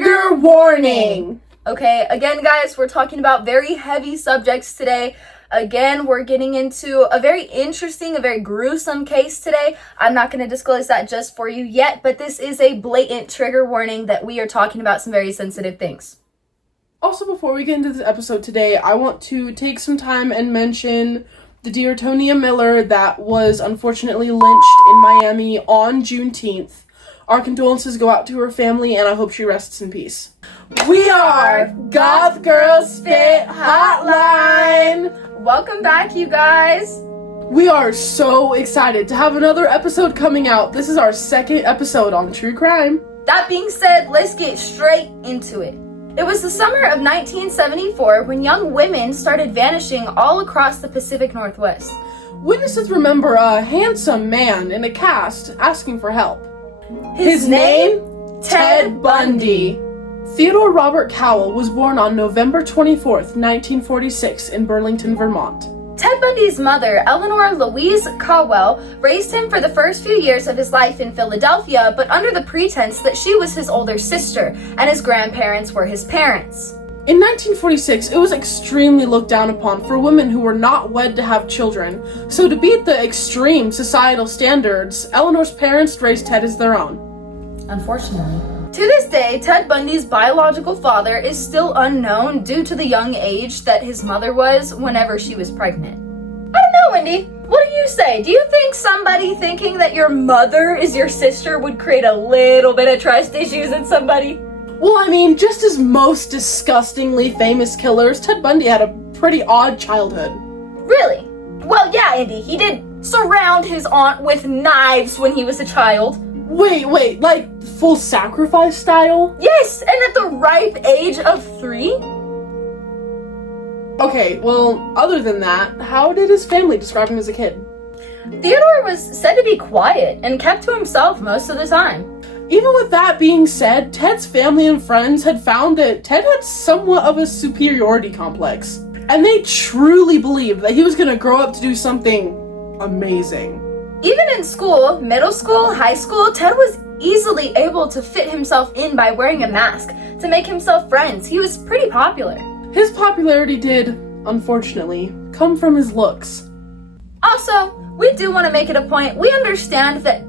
Trigger warning! Okay, again guys, we're talking about very heavy subjects today. Again, we're getting into a very interesting, a very gruesome case today. I'm not going to disclose that just for you yet, but this is a blatant trigger warning that we are talking about some very sensitive things. Also, before we get into this episode today, I want to take some time and mention the dear Tonia Miller that was unfortunately lynched in Miami on Juneteenth. Our condolences go out to her family, and I hope she rests in peace. We are GothGirlSpitHotline! Welcome back, you guys! We are so excited to have another episode coming out. This is our second episode on true crime. That being said, let's get straight into it. It was the summer of 1974 when young women started vanishing all across the Pacific Northwest. Witnesses remember a handsome man in a cast asking for help. His name? Ted Bundy. Theodore Robert Cowell was born on November 24th, 1946 in Burlington, Vermont. Ted Bundy's mother, Eleanor Louise Cowell, raised him for the first few years of his life in Philadelphia, but under the pretense that she was his older sister and his grandparents were his parents. In 1946, it was extremely looked down upon for women who were not wed to have children, so to beat the extreme societal standards, Eleanor's parents raised Ted as their own. Unfortunately. To this day, Ted Bundy's biological father is still unknown due to the young age that his mother was whenever she was pregnant. I don't know, Wendy. What do you say? Do you think somebody thinking that your mother is your sister would create a little bit of trust issues in somebody? Well, I mean, just as most disgustingly famous killers, Ted Bundy had a pretty odd childhood. Really? Well, yeah, Indy, he did surround his aunt with knives when he was a child. Wait, like full sacrifice style? Yes, and at the ripe age of 3? Okay, well, other than that, how did his family describe him as a kid? Theodore was said to be quiet and kept to himself most of the time. Even with that being said, Ted's family and friends had found that Ted had somewhat of a superiority complex, and they truly believed that he was going to grow up to do something amazing. Even in school, middle school, high school, Ted was easily able to fit himself in by wearing a mask to make himself friends. He was pretty popular. His popularity did, unfortunately, come from his looks. Also, we do want to make it a point, we understand that,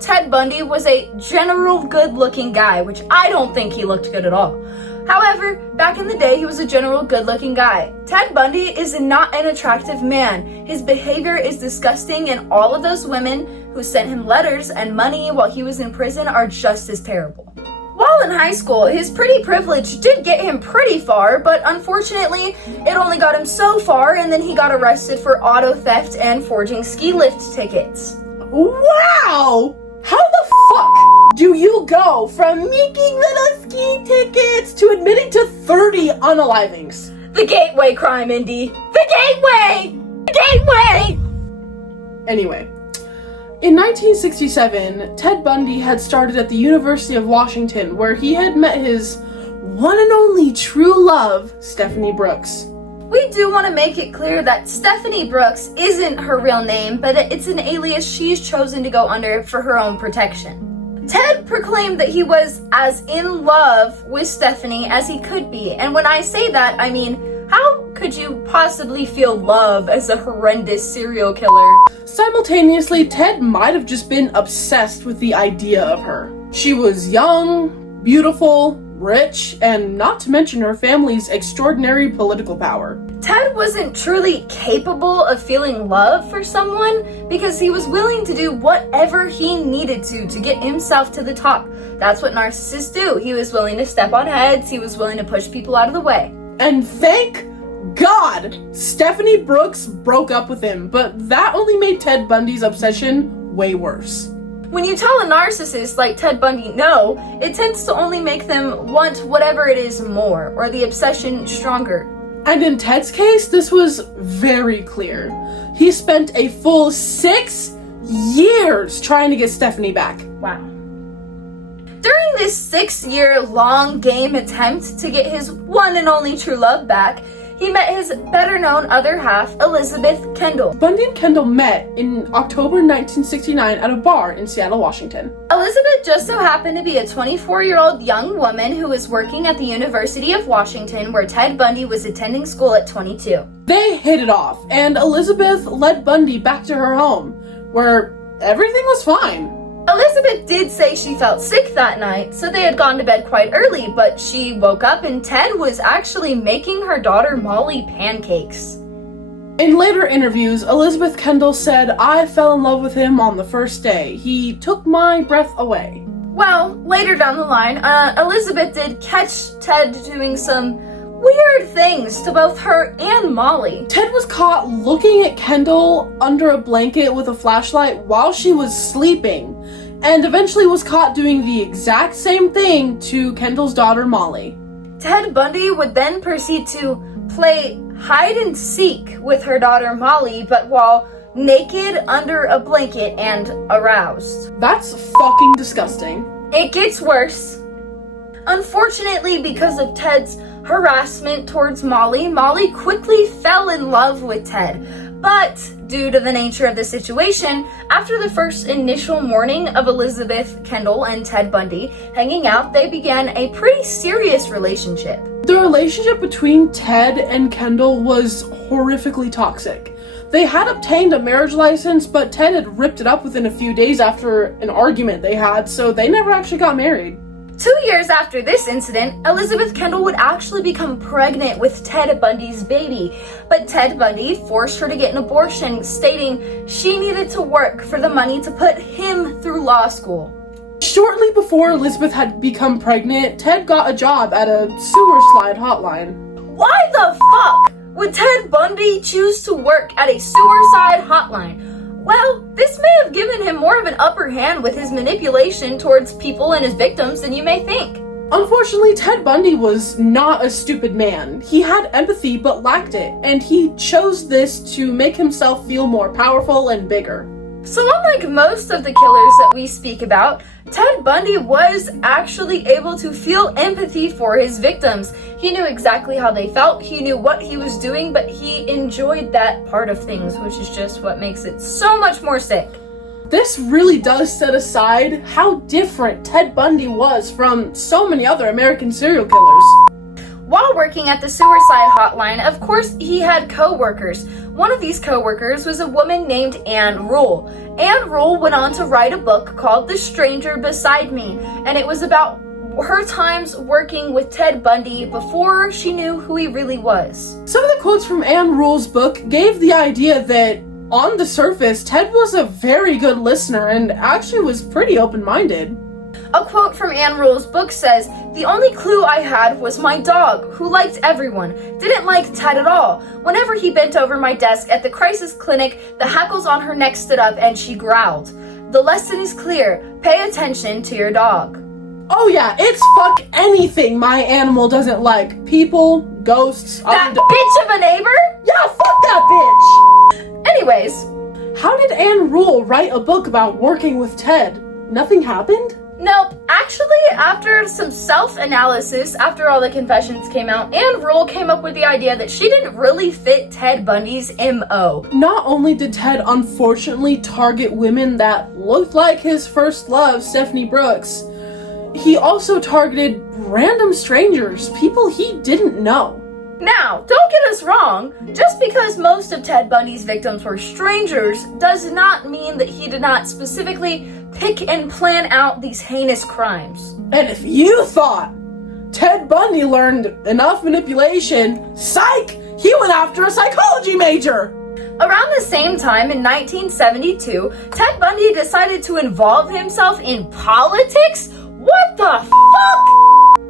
Ted Bundy was a general good-looking guy, which I don't think he looked good at all. However, back in the day, he was a general good-looking guy. Ted Bundy is not an attractive man. His behavior is disgusting, and all of those women who sent him letters and money while he was in prison are just as terrible. While in high school, his pretty privilege did get him pretty far, but unfortunately, it only got him so far, and then he got arrested for auto theft and forging ski lift tickets. Wow! How the fuck do you go from making little ski tickets to admitting to 30 unalivings? The gateway crime, Indy. The gateway! The gateway! Anyway, in 1967, Ted Bundy had started at the University of Washington, where he had met his one and only true love, Stephanie Brooks. We do want to make it clear that Stephanie Brooks isn't her real name, but it's an alias she's chosen to go under for her own protection. Ted proclaimed that he was as in love with Stephanie as he could be, and when I say that, I mean, how could you possibly feel love as a horrendous serial killer? Simultaneously, Ted might have just been obsessed with the idea of her. She was young, beautiful, rich, and not to mention her family's extraordinary political power. Ted wasn't truly capable of feeling love for someone because he was willing to do whatever he needed to get himself to the top. That's what narcissists do. He was willing to step on heads. He was willing to push people out of the way. And thank God, Stephanie Brooks broke up with him, but that only made Ted Bundy's obsession way worse. When you tell a narcissist like Ted Bundy no, it tends to only make them want whatever it is more, or the obsession stronger. And in Ted's case, this was very clear. He spent a full 6 years trying to get Stephanie back. Wow. During this 6-year-long game attempt to get his one and only true love back, he met his better-known other half, Elizabeth Kendall. Bundy and Kendall met in October 1969 at a bar in Seattle, Washington. Elizabeth just so happened to be a 24-year-old young woman who was working at the University of Washington, where Ted Bundy was attending school at 22. They hit it off, and Elizabeth led Bundy back to her home, where everything was fine. Elizabeth did say she felt sick that night, so they had gone to bed quite early, but she woke up and Ted was actually making her daughter Molly pancakes. In later interviews, Elizabeth Kendall said, "I fell in love with him on the first day. He took my breath away." Well, later down the line, Elizabeth did catch Ted doing some weird things to both her and Molly. Ted was caught looking at Kendall under a blanket with a flashlight while she was sleeping, and eventually was caught doing the exact same thing to Kendall's daughter Molly. Ted Bundy would then proceed to play hide and seek with her daughter Molly, but while naked under a blanket and aroused. That's fucking disgusting. It gets worse. Unfortunately, because of Ted's harassment towards Molly, Molly quickly fell in love with Ted. But due to the nature of the situation, after the first initial morning of Elizabeth Kendall and Ted Bundy hanging out, they began a pretty serious relationship. The relationship between Ted and Kendall was horrifically toxic. They had obtained a marriage license, but Ted had ripped it up within a few days after an argument they had, so they never actually got married. 2 years after this incident, Elizabeth Kendall would actually become pregnant with Ted Bundy's baby, but Ted Bundy forced her to get an abortion, stating she needed to work for the money to put him through law school. Shortly before Elizabeth had become pregnant, Ted got a job at a sewer slide hotline. Why the fuck would Ted Bundy choose to work at a suicide hotline? Well, this may have given him more of an upper hand with his manipulation towards people and his victims than you may think. Unfortunately, Ted Bundy was not a stupid man. He had empathy but lacked it, and he chose this to make himself feel more powerful and bigger. So unlike most of the killers that we speak about, Ted Bundy was actually able to feel empathy for his victims. He knew exactly how they felt, he knew what he was doing, but he enjoyed that part of things, which is just what makes it so much more sick. This really does set aside how different Ted Bundy was from so many other American serial killers. While working at the suicide hotline, of course, he had co-workers. One of these co-workers was a woman named Anne Rule. Anne Rule went on to write a book called The Stranger Beside Me, and it was about her times working with Ted Bundy before she knew who he really was. Some of the quotes from Anne Rule's book gave the idea that, on the surface, Ted was a very good listener and actually was pretty open-minded. A quote from Anne Rule's book says, "The only clue I had was my dog, who liked everyone, didn't like Ted at all. Whenever he bent over my desk at the crisis clinic, the hackles on her neck stood up and she growled. The lesson is clear. Pay attention to your dog." Oh yeah, it's fuck anything my animal doesn't like. People, ghosts, That bitch of a neighbor? Yeah, fuck that bitch! Anyways. How did Anne Rule write a book about working with Ted? Nothing happened? Nope. Actually, after some self-analysis, after all the confessions came out, Anne Rule came up with the idea that she didn't really fit Ted Bundy's MO. Not only did Ted unfortunately target women that looked like his first love, Stephanie Brooks, he also targeted random strangers, people he didn't know. Now, don't get us wrong, just because most of Ted Bundy's victims were strangers does not mean that he did not specifically pick and plan out these heinous crimes. And if you thought Ted Bundy learned enough manipulation, psych! He went after a psychology major! Around the same time, in 1972, Ted Bundy decided to involve himself in politics? What the fuck?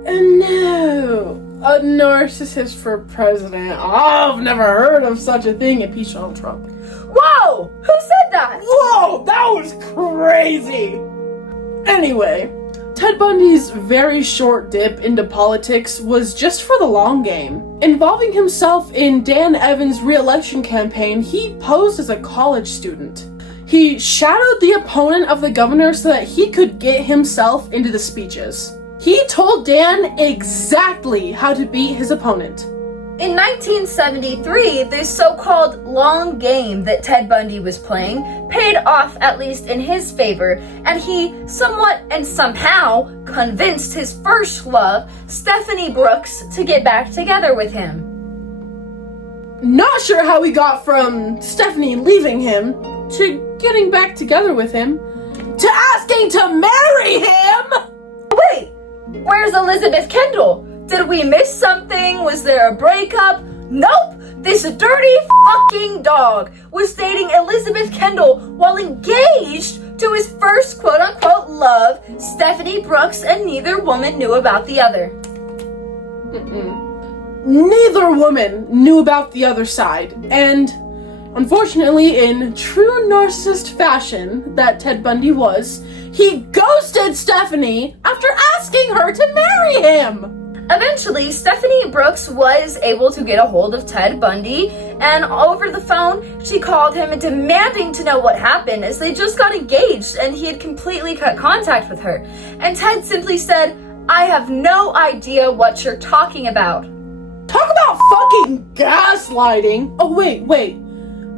No. A narcissist for president. Oh, I've never heard of such a thing. Impeach Donald Trump. Whoa! Who said that? Whoa, that was crazy! Anyway, Ted Bundy's very short dip into politics was just for the long game. Involving himself in Dan Evans' re-election campaign, he posed as a college student. He shadowed the opponent of the governor so that he could get himself into the speeches. He told Dan exactly how to beat his opponent. In 1973, this so-called long game that Ted Bundy was playing paid off, at least in his favor, and he somewhat and somehow convinced his first love, Stephanie Brooks, to get back together with him. Not sure how we got from Stephanie leaving him to getting back together with him to asking to marry him! Wait, where's Elizabeth Kendall? Did we miss something? Was there a breakup? Nope! This dirty fucking dog was dating Elizabeth Kendall while engaged to his first quote-unquote love, Stephanie Brooks, and neither woman knew about the other. Neither woman knew about the other side, and unfortunately, in true narcissist fashion that Ted Bundy was, he ghosted Stephanie after asking her to marry him! Eventually, Stephanie Brooks was able to get a hold of Ted Bundy, and over the phone, she called him demanding to know what happened, as they just got engaged and he had completely cut contact with her. And Ted simply said, "I have no idea what you're talking about." Talk about fucking gaslighting! Oh, wait.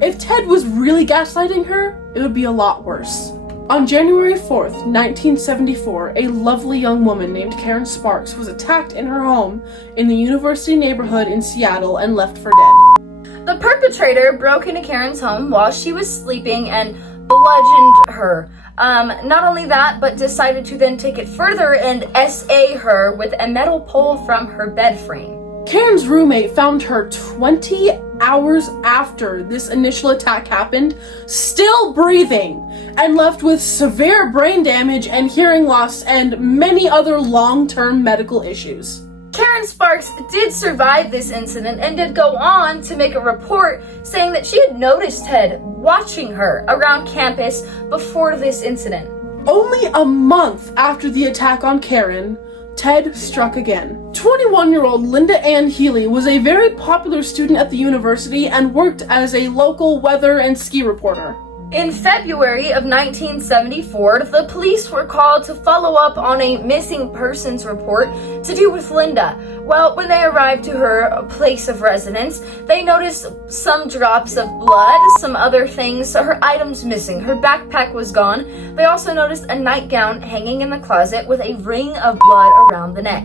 If Ted was really gaslighting her, it would be a lot worse. On January 4th, 1974, a lovely young woman named Karen Sparks was attacked in her home in the University neighborhood in Seattle and left for dead. The perpetrator broke into Karen's home while she was sleeping and bludgeoned her. Not only that, but decided to then take it further and SA her with a metal pole from her bed frame. Karen's roommate found her 20 hours after this initial attack happened, still breathing, and left with severe brain damage and hearing loss and many other long-term medical issues. Karen Sparks did survive this incident and did go on to make a report saying that she had noticed Ted watching her around campus before this incident. Only a month after the attack on Karen, Ted struck again. 21-year-old Linda Ann Healy was a very popular student at the university and worked as a local weather and ski reporter. In February of 1974, the police were called to follow up on a missing persons report to do with Linda. Well, when they arrived to her place of residence, they noticed some drops of blood, some other things, her items missing. Her backpack was gone. They also noticed a nightgown hanging in the closet with a ring of blood around the neck.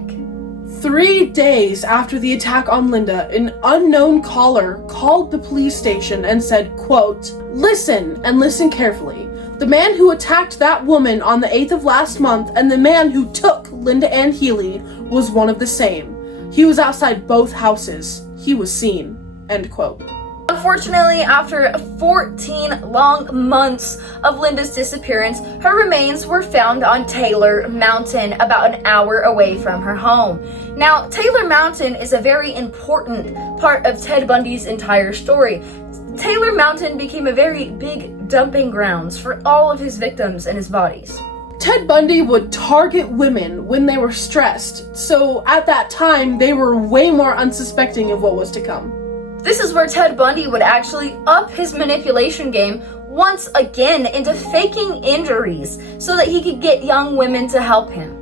3 days after the attack on Linda, an unknown caller called the police station and said, quote, "Listen, and listen carefully. The man who attacked that woman on the 8th of last month and the man who took Linda Ann Healy was one of the same. He was outside both houses. He was seen." End quote. Unfortunately, after 14 long months of Linda's disappearance, her remains were found on Taylor Mountain, about an hour away from her home. Now, Taylor Mountain is a very important part of Ted Bundy's entire story. Taylor Mountain became a very big dumping grounds for all of his victims and his bodies. Ted Bundy would target women when they were stressed, so at that time, they were way more unsuspecting of what was to come. This is where Ted Bundy would actually up his manipulation game once again into faking injuries so that he could get young women to help him.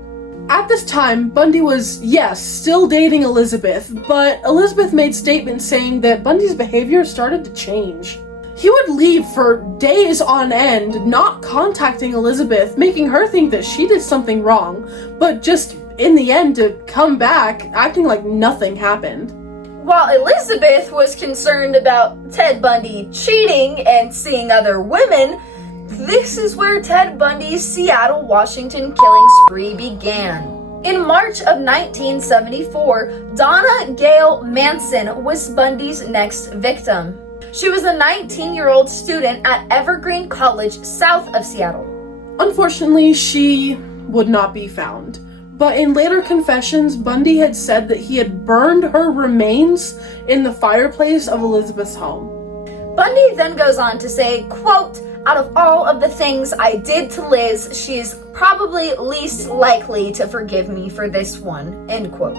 At this time, Bundy was, yes, still dating Elizabeth, but Elizabeth made statements saying that Bundy's behavior started to change. He would leave for days on end, not contacting Elizabeth, making her think that she did something wrong, but just in the end to come back acting like nothing happened. While Elizabeth was concerned about Ted Bundy cheating and seeing other women, this is where Ted Bundy's Seattle, Washington killing spree began. In March of 1974, Donna Gail Manson was Bundy's next victim. She was a 19-year-old student at Evergreen College south of Seattle. Unfortunately, she would not be found. But in later confessions, Bundy had said that he had burned her remains in the fireplace of Elizabeth's home. Bundy then goes on to say, quote, "Out of all of the things I did to Liz, she's probably least likely to forgive me for this one," end quote.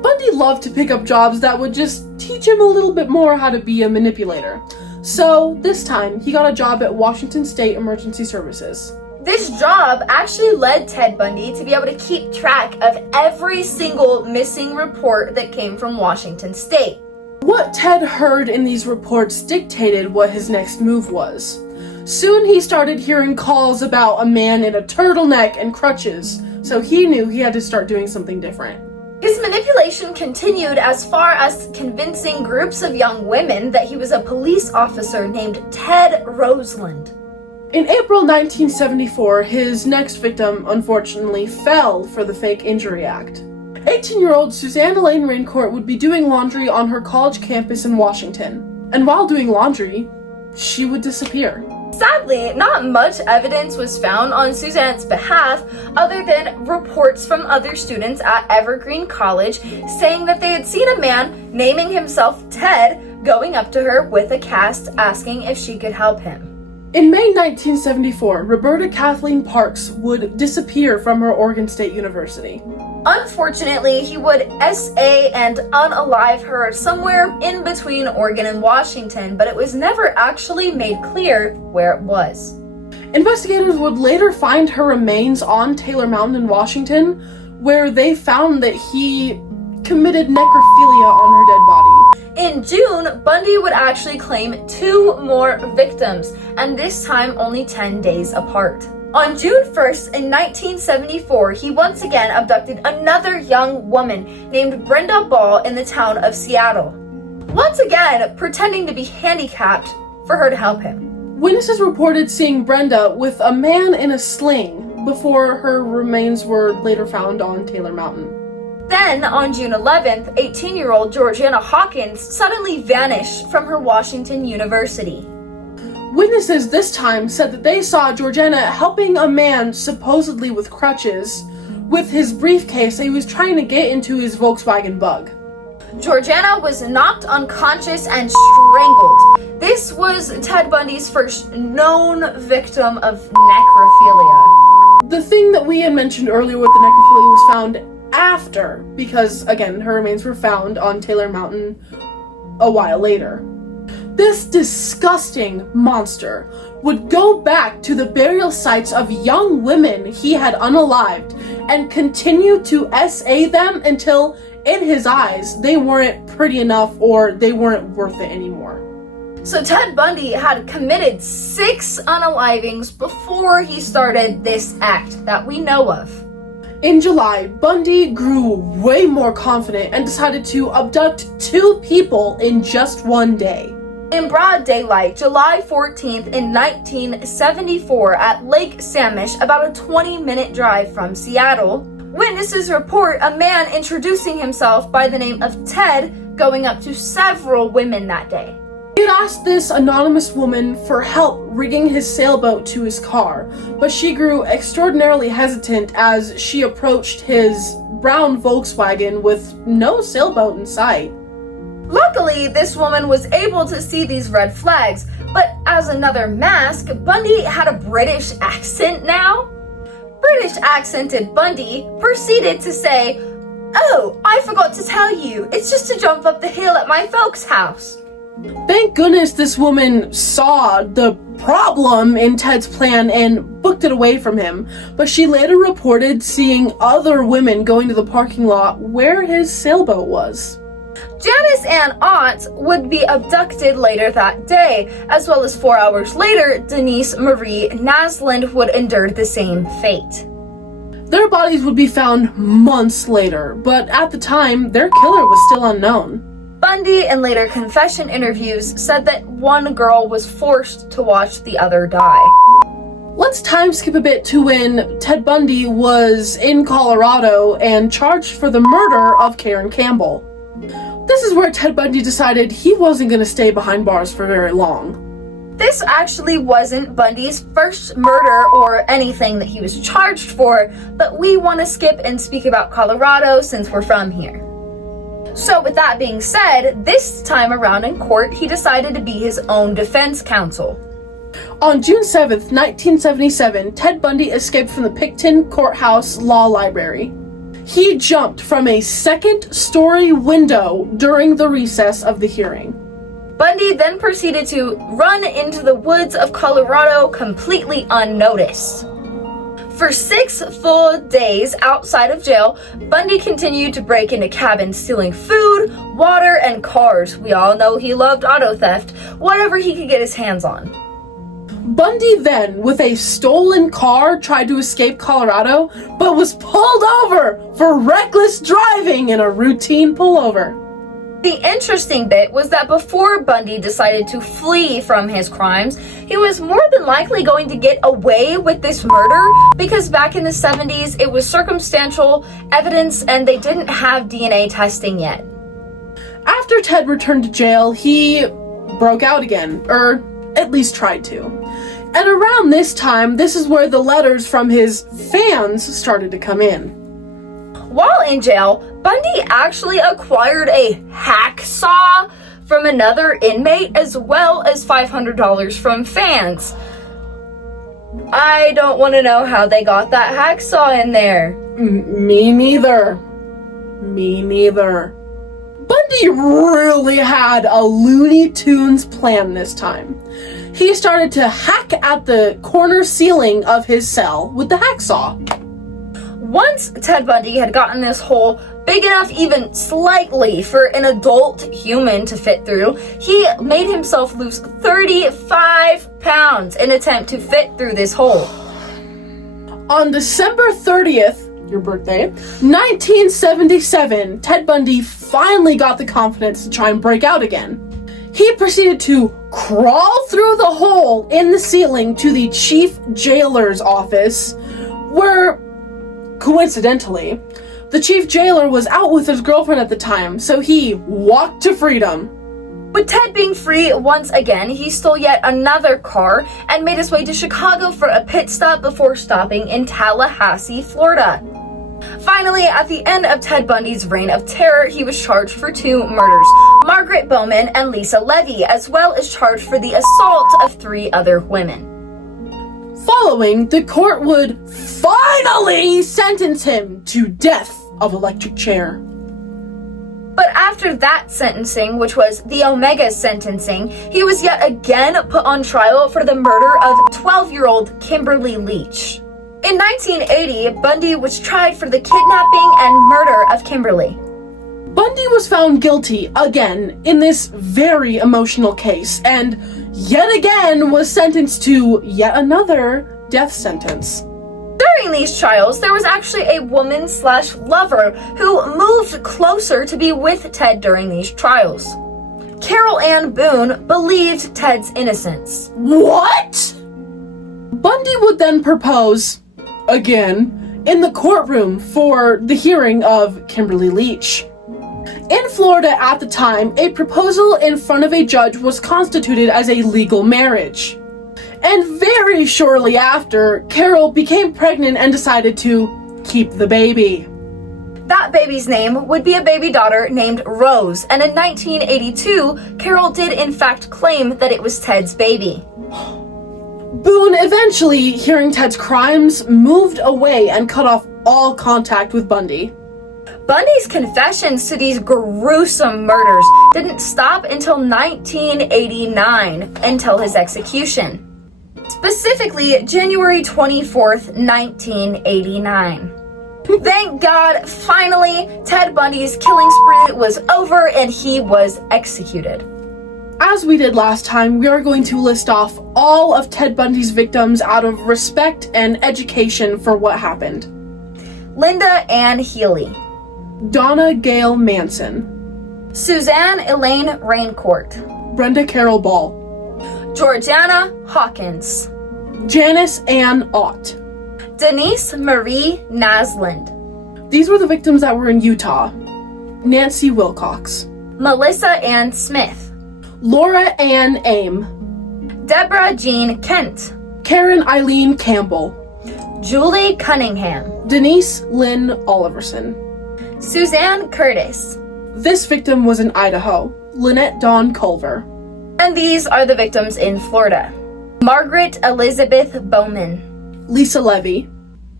Bundy loved to pick up jobs that would just teach him a little bit more how to be a manipulator. So this time, he got a job at Washington State Emergency Services. This job actually led Ted Bundy to be able to keep track of every single missing report that came from Washington State. What Ted heard in these reports dictated what his next move was. Soon he started hearing calls about a man in a turtleneck and crutches, so he knew he had to start doing something different. His manipulation continued as far as convincing groups of young women that he was a police officer named Ted Roseland. In April 1974, his next victim unfortunately fell for the fake injury act. 18-year-old Suzanne Elaine Raincourt would be doing laundry on her college campus in Washington, and while doing laundry, she would disappear. Sadly, not much evidence was found on Suzanne's behalf other than reports from other students at Evergreen College saying that they had seen a man naming himself Ted going up to her with a cast asking if she could help him. In May 1974, Roberta Kathleen Parks would disappear from her Oregon State University. Unfortunately, he would SA and unalive her somewhere in between Oregon and Washington, but it was never actually made clear where it was. Investigators would later find her remains on Taylor Mountain in Washington, where they found that he committed necrophilia on her dead body. In June, Bundy would actually claim 2 more victims, and this time only 10 days apart. On June 1st in 1974, he once again abducted another young woman named Brenda Ball in the town of Seattle, once again pretending to be handicapped for her to help him. Witnesses reported seeing Brenda with a man in a sling before her remains were later found on Taylor Mountain. Then, on June 11th, 18-year-old Georgiana Hawkins suddenly vanished from her Washington University. Witnesses this time said that they saw Georgiana helping a man supposedly with crutches with his briefcase that he was trying to get into his Volkswagen Bug. Georgiana was knocked unconscious and strangled. This was Ted Bundy's first known victim of necrophilia. The thing that we had mentioned earlier with the necrophilia was found after, because again, her remains were found on Taylor Mountain a while later. This disgusting monster would go back to the burial sites of young women he had unalived and continue to SA them until, in his eyes, they weren't pretty enough or they weren't worth it anymore. So Ted Bundy had committed 6 unalivings before he started this act that we know of. In July, Bundy grew way more confident and decided to abduct 2 people in just one day. In broad daylight, July 14th in 1974 at Lake Samish, about a 20-minute drive from Seattle, witnesses report a man introducing himself by the name of Ted going up to several women that day. He had asked this anonymous woman for help rigging his sailboat to his car, but she grew extraordinarily hesitant as she approached his brown Volkswagen with no sailboat in sight. Luckily, this woman was able to see these red flags, but as another mask, Bundy had a British accent now. British accented Bundy proceeded to say, "Oh, I forgot to tell you, it's just to jump up the hill at my folks' house." Thank goodness this woman saw the problem in Ted's plan and booked it away from him, but she later reported seeing other women going to the parking lot where his sailboat was. Janice Ann Ott would be abducted later that day, as well as 4 hours later, Denise Marie Naslund would endure the same fate. Their bodies would be found months later, but at the time, their killer was still unknown. Bundy, in later confession interviews, said that one girl was forced to watch the other die. Let's time skip a bit to when Ted Bundy was in Colorado and charged for the murder of Karen Campbell. This is where Ted Bundy decided he wasn't going to stay behind bars for very long. This actually wasn't Bundy's first murder or anything that he was charged for, but we want to skip and speak about Colorado since we're from here. So with that being said, this time around in court, he decided to be his own defense counsel. On June 7th, 1977, Ted Bundy escaped from the Picton Courthouse Law Library. He jumped from a second-story window during the recess of the hearing. Bundy then proceeded to run into the woods of Colorado completely unnoticed. For 6 full days outside of jail, Bundy continued to break into cabins stealing food, water, and cars. We all know he loved auto theft, whatever he could get his hands on. Bundy then, with a stolen car, tried to escape Colorado, but was pulled over for reckless driving in a routine pullover. The interesting bit was that before Bundy decided to flee from his crimes, he was more than likely going to get away with this murder because back in the 70s it was circumstantial evidence and they didn't have DNA testing yet. After Ted returned to jail, he broke out again, or at least tried to. And around this time, this is where the letters from his fans started to come in. While in jail, Bundy actually acquired a hacksaw from another inmate as well as $500 from fans. I don't want to know how they got that hacksaw in there. Me neither. Bundy really had a Looney Tunes plan this time. He started to hack at the corner ceiling of his cell with the hacksaw. Once Ted Bundy had gotten this hole big enough even slightly for an adult human to fit through, he made himself lose 35 pounds in an attempt to fit through this hole. On December 30th, your birthday, 1977, Ted Bundy finally got the confidence to try and break out again. He proceeded to crawl through the hole in the ceiling to the chief jailer's office, where, coincidentally, the chief jailer was out with his girlfriend at the time, so he walked to freedom. With Ted being free once again, he stole yet another car and made his way to Chicago for a pit stop before stopping in Tallahassee, Florida. Finally, at the end of Ted Bundy's reign of terror, he was charged for 2 murders, Margaret Bowman and Lisa Levy, as well as charged for the assault of 3 other women. Following, the court would finally sentence him to death of electric chair. But after that sentencing, which was the Omega sentencing, he was yet again put on trial for the murder of 12-year-old Kimberly Leach. In 1980, Bundy was tried for the kidnapping and murder of Kimberly. Bundy was found guilty again in this very emotional case, and yet again was sentenced to yet another death sentence. During these trials, there was actually a woman/lover who moved closer to be with Ted during these trials. Carol Ann Boone believed Ted's innocence. What? Bundy would then propose, again, in the courtroom for the hearing of Kimberly Leach. In Florida at the time, a proposal in front of a judge was constituted as a legal marriage. And very shortly after, Carol became pregnant and decided to keep the baby. That baby's name would be a baby daughter named Rose, and in 1982, Carol did in fact claim that it was Ted's baby. Boone, eventually hearing Ted's crimes, moved away and cut off all contact with Bundy. Bundy's confessions to these gruesome murders didn't stop until 1989, until his execution. Specifically, January 24th, 1989. Thank God, finally, Ted Bundy's killing spree was over and he was executed. As we did last time, we are going to list off all of Ted Bundy's victims out of respect and education for what happened. Linda Ann Healy. Donna Gail Manson. Suzanne Elaine Raincourt. Brenda Carol Ball. Georgiana Hawkins. Janice Ann Ott. Denise Marie Nasland. These were the victims that were in Utah. Nancy Wilcox. Melissa Ann Smith. Laura Ann Aim. Deborah Jean Kent. Karen Eileen Campbell. Julie Cunningham. Denise Lynn Oliverson. Suzanne Curtis. This victim was in Idaho. Lynette Dawn Culver. And these are the victims in Florida. Margaret Elizabeth Bowman. Lisa Levy.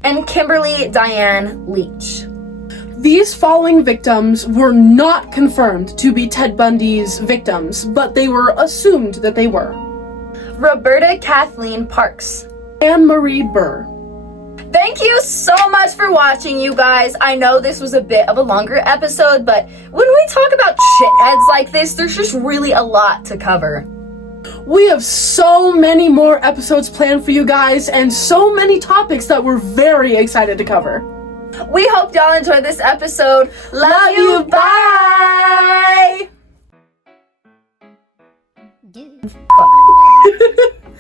And Kimberly Diane Leach. These following victims were not confirmed to be Ted Bundy's victims, but they were assumed that they were. Roberta Kathleen Parks. Anne Marie Burr. Thank you so much for watching, you guys. I know this was a bit of a longer episode, but when we talk about shitheads like this, there's just really a lot to cover. We have so many more episodes planned for you guys and so many topics that we're very excited to cover. We hope y'all enjoyed this episode. Love you. Bye.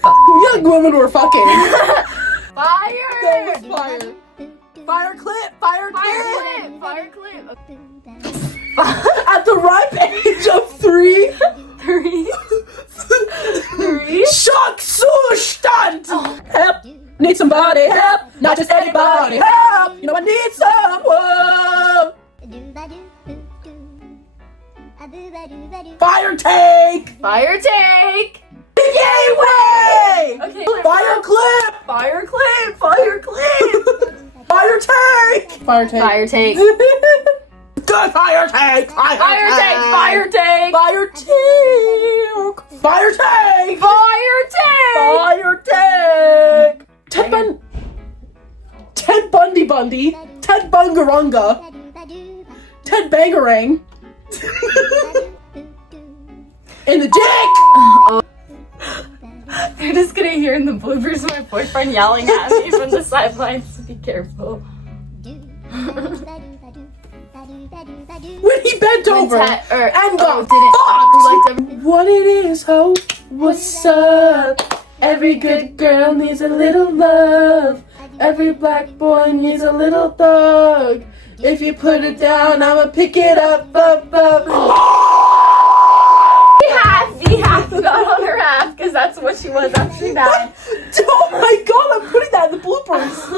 Young women were fucking. Fire. That was fire. Fire clip. Fire clip. Fire clip. At the ripe age of 3. 3. Shock Zustand! Help! Need somebody help! Not just anybody help! You know I need someone! Fire take! Fire take. Yay way! Okay. Fire clip! Fire clip. Fire clip. Fire take! Fire take. Fire take. Good fire take! Fire take. Fire take. Fire take! Fire take! Fire take. Fire take! Ted Bundy. Ted Bungarunga. Ted Bangarang. In the dick! They're just gonna hear in the bloopers my boyfriend yelling at me from the sidelines. Be careful. When he bent over and got fucked! What it is, ho? What's up? Every good girl needs a little love. Every black boy needs a little thug. If you put it down, I'ma pick it up. Be half, not on her half, because that's what she was after that. Oh my god, I'm putting that in the bloopers.